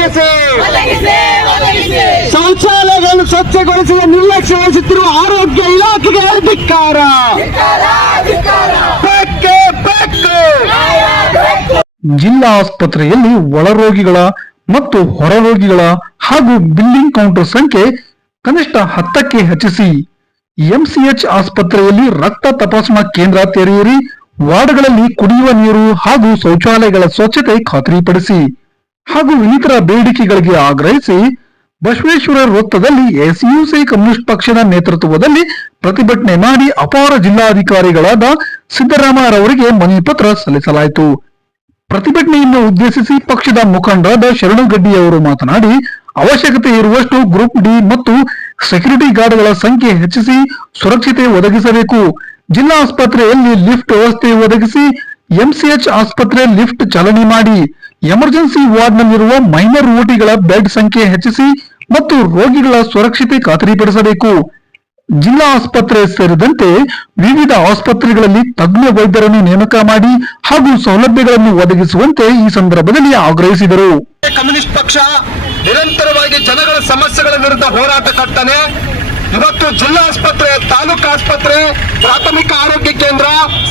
ಒದಗಿಸಿ. ಶೌಚಾಲಯಗಳನ್ನು ಸ್ವಚ್ಛಗೊಳಿಸಿದ ನಿರ್ಲಕ್ಷ್ಯ ವಹಿಸುತ್ತಿರುವ ಆರೋಗ್ಯ ಇಲಾಖೆಗೆ ಧಿಕ್ಕಾರ ಜಿಲ್ಲಾ ಆಸ್ಪತ್ರೆಯಲ್ಲಿ ಒಳರೋಗಿಗಳ ಮತ್ತು ಹೊರರೋಗಿಗಳ ಹಾಗೂ ಬಿಲ್ಲಿಂಗ್ ಕೌಂಟರ್ ಸಂಖ್ಯೆ ಕನಿಷ್ಠ ಹತ್ತಕ್ಕೆ ಹೆಚ್ಚಿಸಿ. ಎಂಸಿಎಚ್ ಆಸ್ಪತ್ರೆಯಲ್ಲಿ ರಕ್ತ ತಪಾಸಣಾ ಕೇಂದ್ರ ತೆರೆಯಿರಿ. ವಾರ್ಡ್ಗಳಲ್ಲಿ ಕುಡಿಯುವ ನೀರು ಹಾಗೂ ಶೌಚಾಲಯಗಳ ಸ್ವಚ್ಛತೆ ಖಾತ್ರಿಪಡಿಸಿ. ಹಾಗೂ ಇನ್ನಿತರ ಬೇಡಿಕೆಗಳಿಗೆ ಆಗ್ರಹಿಸಿ ಬಸವೇಶ್ವರ ವೃತ್ತದಲ್ಲಿ ಎಸ್ಯುಸಿ ಕಮ್ಯುನಿಸ್ಟ್ ಪಕ್ಷದ ನೇತೃತ್ವದಲ್ಲಿ ಪ್ರತಿಭಟನೆ ಮಾಡಿ ಅಪಾರ ಜಿಲ್ಲಾಧಿಕಾರಿಗಳಾದ ಸಿದ್ದರಾಮಯ್ಯರವರಿಗೆ ಮನವಿ ಪತ್ರ ಸಲ್ಲಿಸಲಾಯಿತು. ಪ್ರತಿಭಟನೆಯನ್ನು ಉದ್ದೇಶಿಸಿ ಪಕ್ಷದ ಮುಖಂಡರಾದ ಶರಣಗಡ್ಡಿ ಅವರು ಮಾತನಾಡಿ, ಅವಶ್ಯಕತೆ ಇರುವಷ್ಟು ಗ್ರೂಪ್ ಡಿ ಮತ್ತು ಸೆಕ್ಯೂರಿಟಿ ಗಾರ್ಡ್ಗಳ ಸಂಖ್ಯೆ ಹೆಚ್ಚಿಸಿ ಸುರಕ್ಷತೆ ಒದಗಿಸಬೇಕು. ಜಿಲ್ಲಾ ಆಸ್ಪತ್ರೆಯಲ್ಲಿ ಲಿಫ್ಟ್ ವ್ಯವಸ್ಥೆ ಒದಗಿಸಿ ಎಂಸಿಎಚ್ ಆಸ್ಪತ್ರೆ ಲಿಫ್ಟ್ ಚಾಲನೆ ಮಾಡಿ. ಎಮರ್ಜೆನ್ಸಿ ವಾರ್ಡ್ನಲ್ಲಿರುವ ಮೈನರ್ ಓಟಿಗಳ ಬೆಡ್ ಸಂಖ್ಯೆ ಹೆಚ್ಚಿಸಿ ಮತ್ತು ರೋಗಿಗಳ ಸುರಕ್ಷತೆ ಖಾತರಿಪಡಿಸಬೇಕು. ಜಿಲ್ಲಾ ಆಸ್ಪತ್ರೆ ಸೇರಿದಂತೆ ವಿವಿಧ ಆಸ್ಪತ್ರೆಗಳಲ್ಲಿ ತಜ್ಞ ವೈದ್ಯರನ್ನು ನೇಮಕ ಮಾಡಿ ಹಾಗೂ ಸೌಲಭ್ಯಗಳನ್ನು ಒದಗಿಸುವಂತೆ ಈ ಸಂದರ್ಭದಲ್ಲಿ ಆಗ್ರಹಿಸಿದರು. ಕಮ್ಯುನಿಸ್ಟ್ ಪಕ್ಷ ನಿರಂತರವಾಗಿ ಜನಗಳ ಸಮಸ್ಯೆಗಳ ವಿರುದ್ಧ ಹೋರಾಟ ಕಟ್ತಾನೆ ಇವತ್ತು ಜಿಲ್ಲಾ ಆಸ್ಪತ್ರೆ, ತಾಲೂಕು ಆಸ್ಪತ್ರೆ, ಪ್ರಾಥಮಿಕ ಆರೋಗ್ಯ ಕೇಂದ್ರ,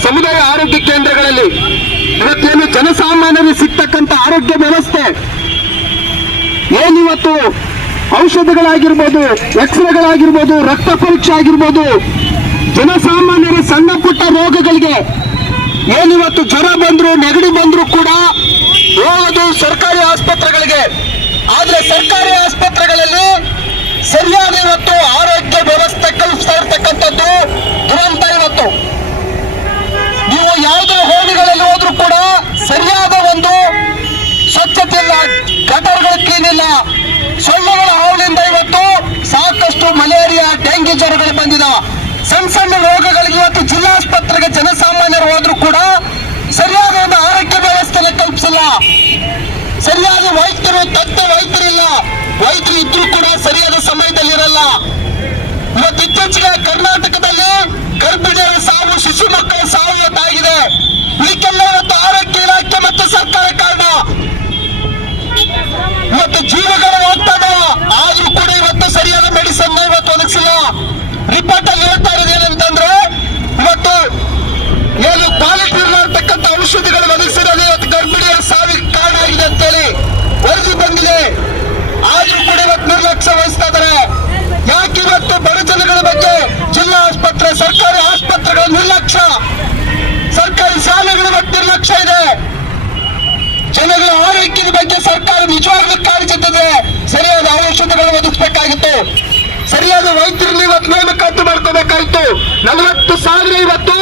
ಸಮುದಾಯ ಆರೋಗ್ಯ ಕೇಂದ್ರಗಳಲ್ಲಿ ಇವತ್ತೇನು ಜನಸಾಮಾನ್ಯರಿಗೆ ಸಿಗ್ತಕ್ಕಂತ ಆರೋಗ್ಯ ವ್ಯವಸ್ಥೆ. ಏನಿವತ್ತು ಔಷಧಿಗಳಾಗಿರ್ಬೋದು, ಎಕ್ಸ್ರೇಗಳಾಗಿರ್ಬೋದು, ರಕ್ತ ಪರೀಕ್ಷೆ ಆಗಿರ್ಬೋದು, ಜನಸಾಮಾನ್ಯರ ಸಣ್ಣ ಪುಟ್ಟ ರೋಗಗಳಿಗೆ ಏನಿವತ್ತು ಜ್ವರ ಬಂದ್ರು, ನೆಗಡಿ ಬಂದ್ರು ಕೂಡ ಹೋಗೋದು ಸರ್ಕಾರಿ ಆಸ್ಪತ್ರೆಗಳಿಗೆ. ಆದ್ರೆ ಸರ್ಕಾರಿ ಆಸ್ಪತ್ರೆಗಳಲ್ಲಿ ಸರಿಯಾದ ಇವತ್ತು ಆರೋಗ್ಯ ವ್ಯವಸ್ಥೆ ಕಲ್ಪಿಸ್ತಾ ಇರ್ತಕ್ಕಂಥದ್ದು ದುರಂತ ಇವತ್ತು. ಹೋದ್ರೂ ಕೂಡ ಸರಿಯಾದ ಒಂದು ಸ್ವಚ್ಛತೆ ಇಲ್ಲ ಗಟರ್ಗಳು ಕ್ಲೀನಿಲ್ಲ ಸೊಳ್ಳೆಗಳ ಹಾವಳಿಯಿಂದ ಇವತ್ತು ಸಾಕಷ್ಟು ಮಲೇರಿಯಾ ಡೆಂಗಿ ಜ್ವರಗಳು ಬಂದಿದಾವ. ಸಣ್ಣ ಸಣ್ಣ ರೋಗಗಳಿಗೆ ಇವತ್ತು ಜಿಲ್ಲಾಸ್ಪತ್ರೆಗೆ ಜನಸಾಮಾನ್ಯರು ಹೋದ್ರು ಕೂಡ ಸರಿಯಾದ ಒಂದು ಆರೋಗ್ಯ ವ್ಯವಸ್ಥೆನ ಕಲ್ಪಿಸಿಲ್ಲ. ಸರಿಯಾದ ವೈದ್ಯರು, ತಜ್ಞ ವೈದ್ಯರಿಲ್ಲ. ವೈದ್ಯರು ಇದ್ರೂ ಕೂಡ ಸರಿಯಾದ ಸಮಯದಲ್ಲಿ ಇರಲ್ಲ ಇವತ್ತು ಇತ್ತೀಚೆಗೆ ಕರ್ನಾಟಕದಲ್ಲಿ ಗರ್ಭಿಣಿಯರ ಸಾವು ಶಿಶು ಮಕ್ಕಳ ಸಾವು ಇವತ್ತಾಗಿದೆ ಇದಕ್ಕೆಲ್ಲ ಇವತ್ತು ಆರೋಗ್ಯ ಇಲಾಖೆ ಮತ್ತು ಸರ್ಕಾರ ಕಾರಣ ಇವತ್ತು ಜೀವಗಳು ಹೋಗ್ತಾ ಇದಾವ ಆದ್ರೂ ಕೂಡ ಇವತ್ತು ಸರಿಯಾದ ಮೆಡಿಸನ್ ಇವತ್ತು ಒದಗಿಸಿಲ್ಲ ಅಲ್ಲಿ ಹೇಳ್ತಾ ಇರೋದು ಏನಂತಂದ್ರೆ ಇವತ್ತು ಏನು ಕ್ವಾಲಿಟಿ ಮಾಡ್ತಕ್ಕಂಥ ಔಷಧಿಗಳು ಒದಗಿಸಿರೋದು ಇವತ್ತು ಗರ್ಭಿಣಿಯರ ಸಾವಿಗೆ ಕಾರಣ ಆಗಿದೆ ಅಂತೇಳಿ ವರದಿ ಬಂದಿದೆ. ಆದ್ರೂ ಕೂಡ ಇವತ್ತು ನಿರ್ಲಕ್ಷ್ಯ ವಹಿಸ್ತಾ ಇದಾರೆ ಯಾಕೆ ಇವತ್ತು ಬಡ ಜನಗಳ ಬಗ್ಗೆ ಜಿಲ್ಲಾ ಆಸ್ಪತ್ರೆ, ಸರ್ಕಾರಿ ಆಸ್ಪತ್ರೆಗಳ ನಿರ್ಲಕ್ಷ್ಯ? ಸರ್ಕಾರಿ ಶಾಲೆಗಳ ಬಗ್ಗೆ ನಿರ್ಲಕ್ಷ್ಯ ಇದೆ. ಜನಗಳ ಆರೋಗ್ಯದ ಬಗ್ಗೆ ಸರ್ಕಾರ ನಿಜವಾಗ್ಲೂ ಕಾಣಿಸುತ್ತದೆ ಸರಿಯಾದ ಔಷಧಗಳು ಒದಗಿಸಬೇಕಾಗಿತ್ತು. ಸರಿಯಾದ ವೈದ್ಯರನ್ನ ಇವತ್ತು ನೇಮಕಾತಿ ಮಾಡ್ಕೋಬೇಕಾಯ್ತು. ನಲವತ್ತು ಸಾವಿರ ಇವತ್ತು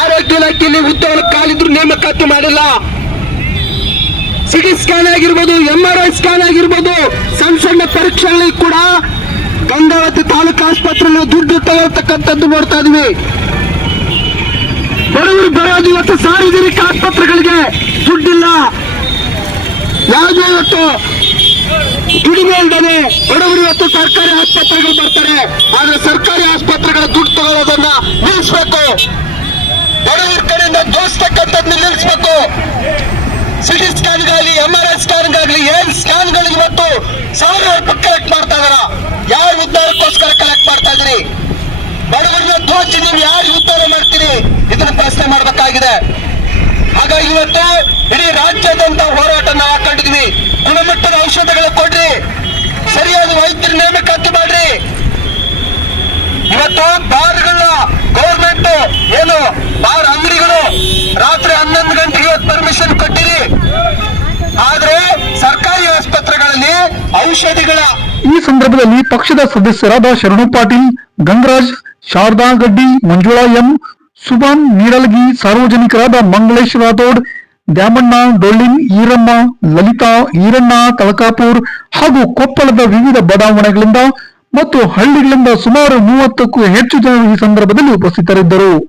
ಆರೋಗ್ಯ ಇಲಾಖೆಯಲ್ಲಿ ಉದ್ಯೋಗ ಕಾಲಿದ್ರು ನೇಮಕಾತಿ ಮಾಡಿಲ್ಲ. ಸಿಟಿ ಸ್ಕ್ಯಾನ್ ಆಗಿರ್ಬೋದು ಎಂ ಆರ್ ಐ ಸ್ಕ್ಯಾನ್ ಆಗಿರ್ಬೋದು, ಸಣ್ಣ ಸಣ್ಣ ಪರೀಕ್ಷೆಗಳಿಗೆ ಕೂಡ ಗಂಗಾವತಿ ತಾಲೂಕು ಆಸ್ಪತ್ರೆಯಲ್ಲಿ ದುಡ್ಡು ತಗೊಳ್ತಕ್ಕಂಥದ್ದು ನೋಡ್ತಾ ಇದೀವಿ. ಬಡವರು ಬರೋದು ಇವತ್ತು ಸಾರ್ವಜನಿಕ ಆಸ್ಪತ್ರೆಗಳಿಗೆ ದುಡ್ಡಿಲ್ಲ. ಯಾವುದೇ ಇವತ್ತು ದುಡಿಮೆ ಇಲ್ಲದೆ ಬಡವರು ಇವತ್ತು ಸರ್ಕಾರಿ ಆಸ್ಪತ್ರೆಗಳು ಬರ್ತಾರೆ. ಆದ್ರೆ ಸರ್ಕಾರಿ ಆಸ್ಪತ್ರೆಗಳ ದುಡ್ಡು ತಗೊಳ್ಳೋದನ್ನ ನಿಲ್ಲಿಸ್ಬೇಕು. ಬಡವರ ಕಡೆಯಿಂದ ದೋಸ್ತಕ್ಕಂಥದ್ದು ನಿಲ್ಲಿಸ್ಬೇಕು. ಸಿಟಿ ಸ್ಕ್ಯಾನ್ಗಾಗಲಿ ಎಂ ಆರ್ ಐ ಸ್ಕ್ಯಾನ್ಗಾಗಲಿ, ಏನ್ ಸ್ಕ್ಯಾನ್ಗಳಿಗೆ ಇವತ್ತು ಸಾವಿರ ರೂಪಾಯಿ ಕಲೆಕ್ಟ್ ಮಾಡ್ತಾ ಇದಾರ? ಯಾರ ಉದ್ದಾರಕ್ಕೋಸ್ಕರ ಕಲೆಕ್ಟ್ ಮಾಡ್ತಾ ಇದ್ರಿ ಬಡವರನ್ನ ದೋಚಿ ನೀವು ಯಾರು ಉದ್ದಾರ ಮಾಡ್ತೀರಿ? ಇದನ್ನ ಪ್ರಶ್ನೆ ಮಾಡಬೇಕಾಗಿದೆ. ಹಾಗಾಗಿ ಇವತ್ತು ಇಡೀ ರಾಜ್ಯಾದ್ಯಂತ ಹೋರಾಟ ಔಷಧಗಳು ಕೊಡ್ರಿ. ಸರಿಯಾದ ವೈದ್ಯರ ನೇಮಕಾತಿ ಮಾಡ್ರಿ. ಇವತ್ತು ಬಾರ್ಗಳ ಗೌರ್ಮೆಂಟ್ ಏನು ಬಾರ್ ಅಂಗಡಿಗಳು ರಾತ್ರಿ ಹನ್ನೊಂದು ಗಂಟೆಗೆ ಪರ್ಮಿಷನ್ ಕೊಟ್ಟಿರಿ. ಆದ್ರೆ ಸರ್ಕಾರಿ ಆಸ್ಪತ್ರೆಗಳಲ್ಲಿ ಔಷಧಿಗಳ ಈ ಸಂದರ್ಭದಲ್ಲಿ ಪಕ್ಷದ ಸದಸ್ಯರಾದ ಶರಣು ಪಾಟೀಲ್, ಗಂಗರಾಜ್, ಶಾರದಾ ಗಡ್ಡಿ, ಮಂಜುಳಾ ಎಂ, ಸುಭಾನ್ ನೀಡಲ್ಗಿ, ಸಾರ್ವಜನಿಕರಾದ ಮಂಗಳೇಶ್ ರಾಥೋಡ್ ದ್ಯಾಮಣ್ಣ, ಡೊಳ್ಳಿನ್ ಈರಮ್ಮ ಲಲಿತಾ, ಈರಣ್ಣ ತಲಕಾಪುರ್ ಹಾಗೂ ಕೊಪ್ಪಳದ ವಿವಿಧ ಬಡಾವಣೆಗಳಿಂದ ಮತ್ತು ಹಳ್ಳಿಗಳಿಂದ ಸುಮಾರು ಮೂವತ್ತಕ್ಕೂ ಹೆಚ್ಚು ಜನರು ಈ ಸಂದರ್ಭದಲ್ಲಿ ಉಪಸ್ಥಿತರಿದ್ದರು.